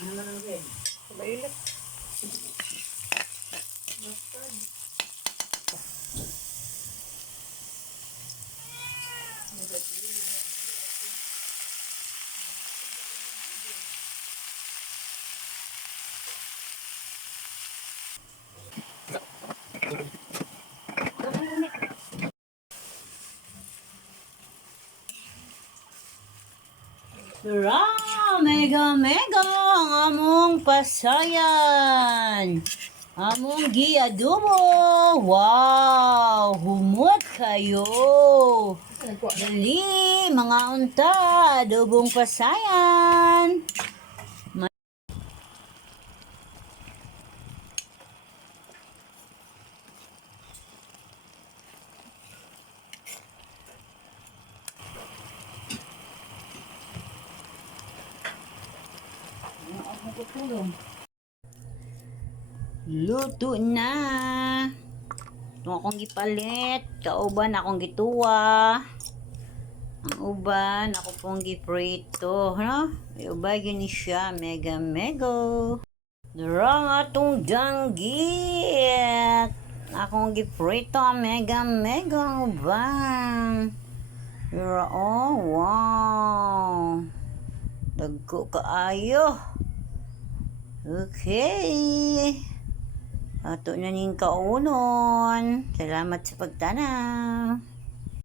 Mailit. Mega mega ang among pasayan. Among giadobo. Wow, humot kayo. Dali, mga unta, adobong pasayan. Luto na. Ito akong gipalit. Kauban akong gituwa. Ang uban, ako pong giprito. No? May ubay yun siya. Mega mega. Darang atong danggit. Akong giprito. Mega mega ang uban. Oh, wow. Dagko kaayo. Okay. Ato na ning kaunon. Salamat sa pagtanaw.